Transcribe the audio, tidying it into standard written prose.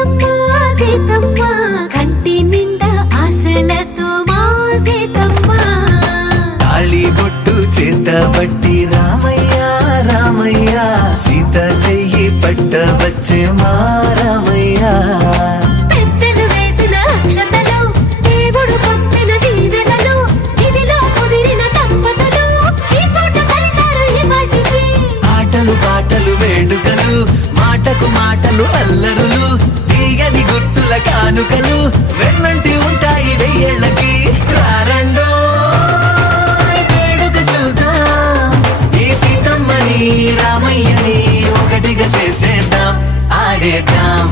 సీతమ్మ సీతమ్మ కంటి నిండా ఆశలతో మా సీతమ్మ తాళి బొట్టు చేతబట్టి రామయ్య రామయ్య సీత చెయ్యి పట్టవచ్చే మా రామయ్య పెద్దలు వేసిన అక్షతలు దేవుడు పంపిన దీవెనలు ఇవిలో కుదిరిన దంపతులు ఈ చోట కలిసారు ఈ వాటికి ఆటలు పాటలు వేడుకలు మాటకు మాటలు అల్లరులు తీయని గుర్తుల కానుకలు వెన్నంటి ఉంటాయి వెయ్యేళ్ళకి రారండో వేడుక చూద్దాం ఈ సీతమ్మని రామయ్యని ఒకటిగా చేసేద్దాం ఆడేద్దాం